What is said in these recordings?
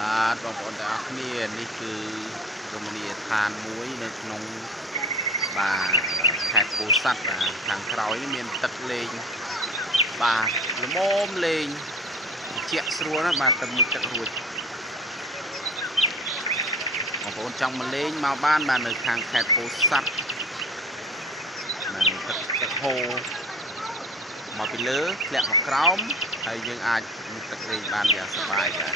បាទបងប្អូនទាំងអស់គ្នានេះគឺរមណីយដ្ឋានមួយនៅក្នុងបាទខេត្តពោធិ៍សាត់បាទខាងក្រោយនេះមានទឹកលេងបាទល្មមលេងត្រជាក់ស្រួលណាស់បាទទឹកមួយទឹករួចបងប្អូនចង់មកលេងមកបានបាទនៅខាងខេត្តពោធិ៍សាត់បាទទឹកហូរមកពីលើធ្លាក់មកក្រោមហើយយើងអាចមុខទឹកលេងបានយ៉ាងសប្បាយបាទ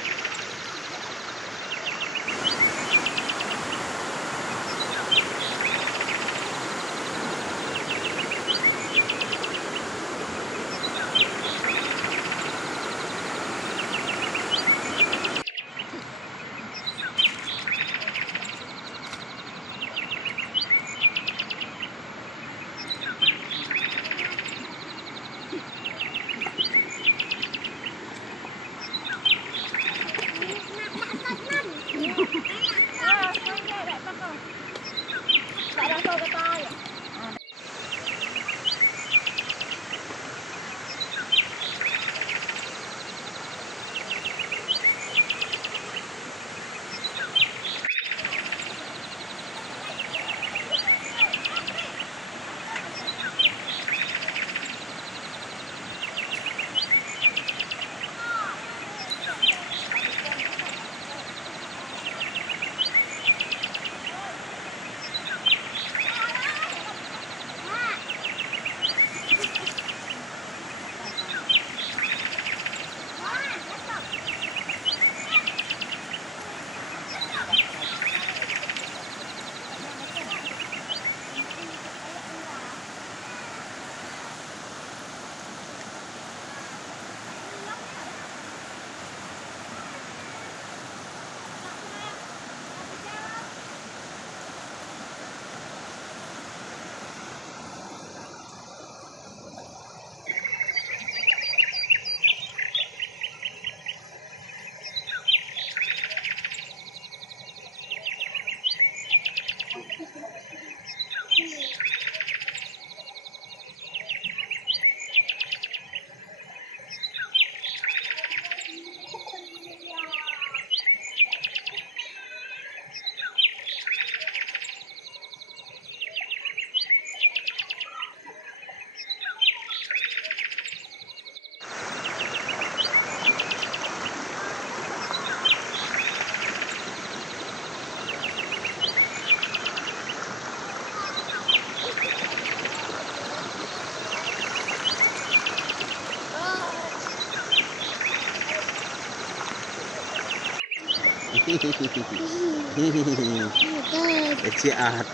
ជាអត់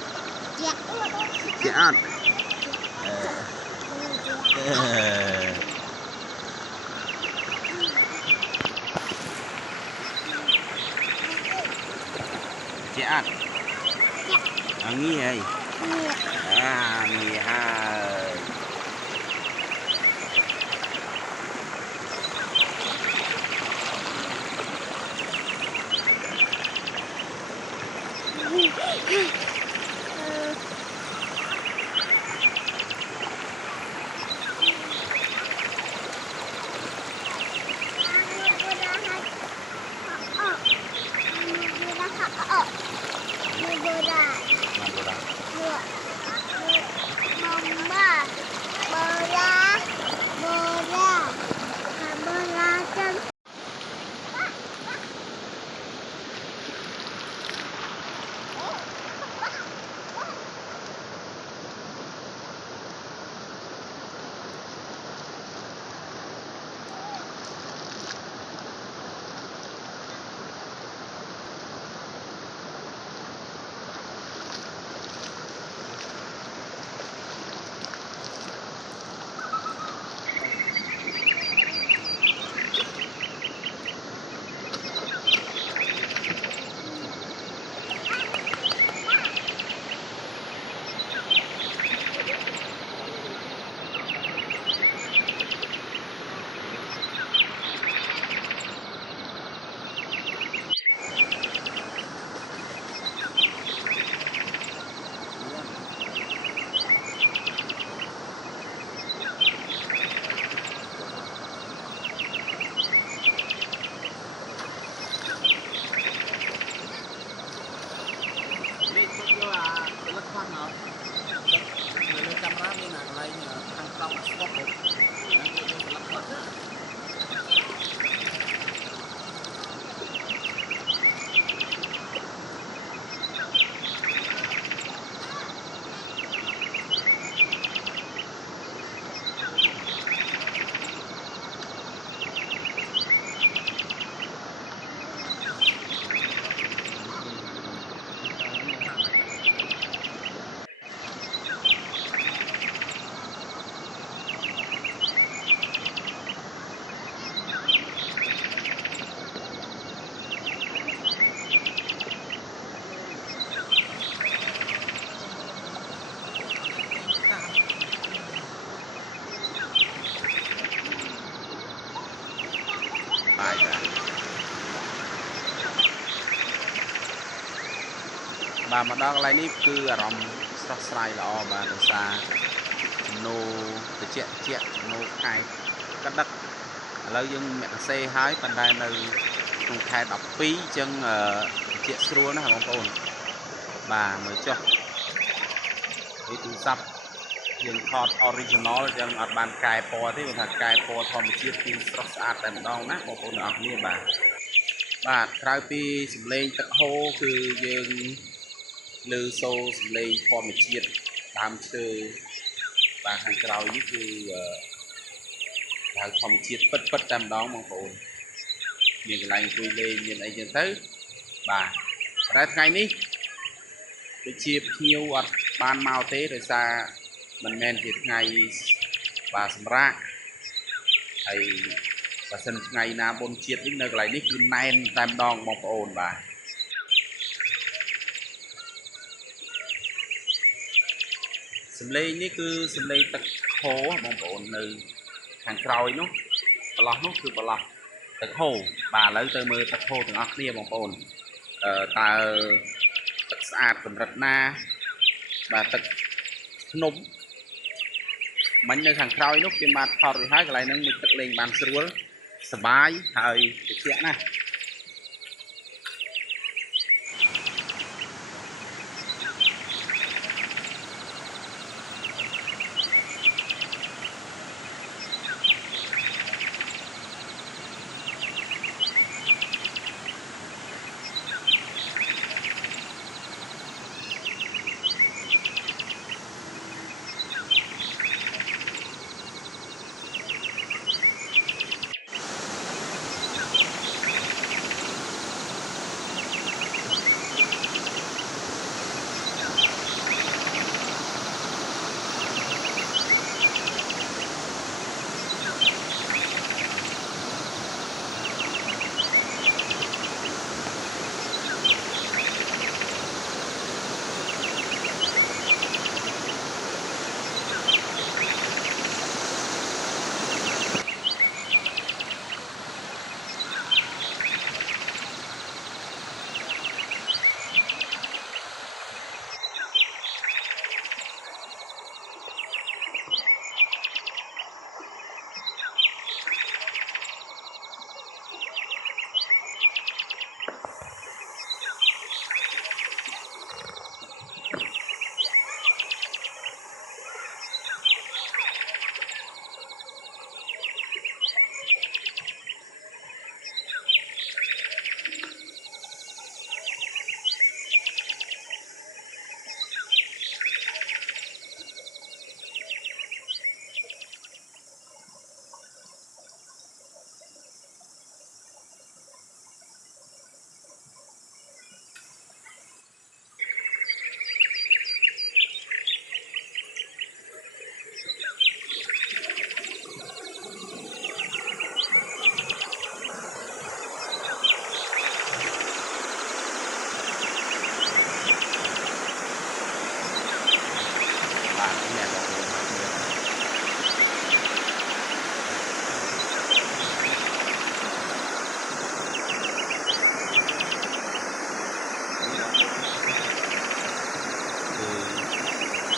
ជាអត់ជាអត់អាងាយងាយហើយMama. បាទមកដល់កន្លែងនេះគឺអារម្មណ៍ស្រស់ស្រាយល្អបាទដោយសារចំណូលត្រជាក់ចំណូលខែកដឹកឥឡូវយើងមគ្គសេហើយប៉ុន្តែនៅក្នុងខែ12អញ្ចឹងត្រជាក់ស្រួលណាស់បងប្អូនបាទមើលចុះនេះទូរស័ព្ទយើងថត original អញ្ចឹងអត់បានកែពណ៌ទេព្រោះថាកែពណ៌ធម្មជាតិគឺស្រស់ស្អាតតែម្ដងណាបងប្អូនទាំងអស់គ្នាបាទក្រៅពីសំឡេងទឹកហូរគឺយើងលើសូរសំឡេងធម្មជាតិដើមឈើបាទខាងក្រោយនេះគឺដើមធម្មជាតិពិតតែម្ដងបងប្អូនមានកន្លែងអង្គុយលេងមានអីចឹងទៅបាទតែថ្ងៃនេះដូចជាភ្ញៀវអត់បានមកទេដោយសារមិនមែនជាថ្ងៃបាទសម្រាប់ហើយបើសិនថ្ងៃណាបុណ្យជាតិវិញនៅកន្លែងនេះគឺណែនតែម្ដងបងប្អូនបាទសំឡេងនេះគឺសំឡេងទឹកហូរបងប្អូននៅខាងក្រោយនោះប្រឡោះនោះគឺប្រឡោះទឹកហូរបាទឥឡូវទៅមើលទឹកហូរទាំងអស់គ្នាបងប្អូនតើទឹកស្អាតកម្រិតណាបាទទឹកភ្នំមិញនៅខាងក្រោយនោះគេបានថតរួចហើយកន្លែងហ្នឹងមានទឹកលេងបានស្រួលសบายហើយត្រជាក់ណាស់បាទនេះបងប្អូនមកមើលគឺ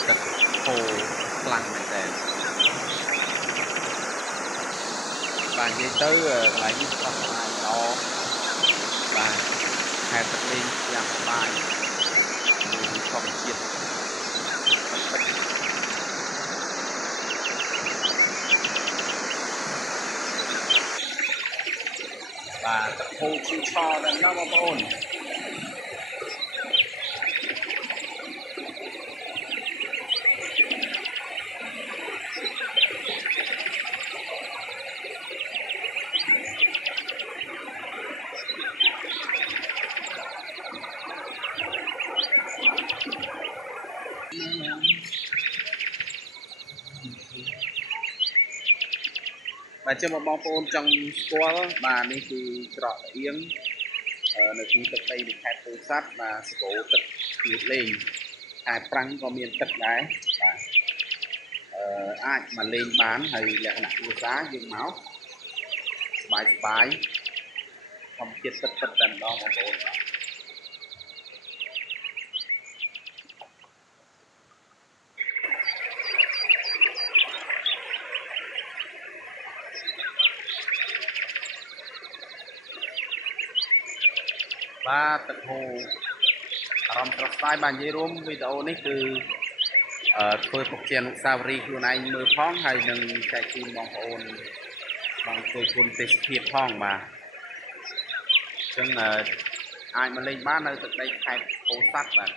ទឹកហូរខ្លាំងមែនតើបាទនិយាយទៅកន្លែងនេះស្រស់ស្រាយល្អបាទខែទឹកលេងយ៉ាងសប្បាយមួយធម្មជាតិបាទទឹកហូរឈូឆរដល់ណាបងប្អូនបាទជិះមកបងប្អូនចង់ស្គាល់បាទនេះគឺច្រកអៀងនៅក្នុងទឹកដីនៃខេត្តពោធិ៍សាត់បាទសកលទឹកលាតលេងខែប្រាំងក៏មានទឹកដែរបាទអាចមកលេងបានហើយលក្ខណៈគ្រួសារយើងមកសบายធម្មជាតិពិតតែម្ដងបងប្អូនបាទ បាទទឹកហូរអារម្មណ៍ស្រស់ស្រាយបាននិយាយរួមវីដេអូនេះគឺធ្វើទុកជាអនុស្សាវរីយ៍ខ្លួនឯងមើលផងហើយនឹងចែកជូនបងប្អូនបងជួយគុណទេសភាពផងបាទអញ្ចឹងអាចមកលេងបាននៅទឹកដីខេត្តពោធិ៍សាត់បាទ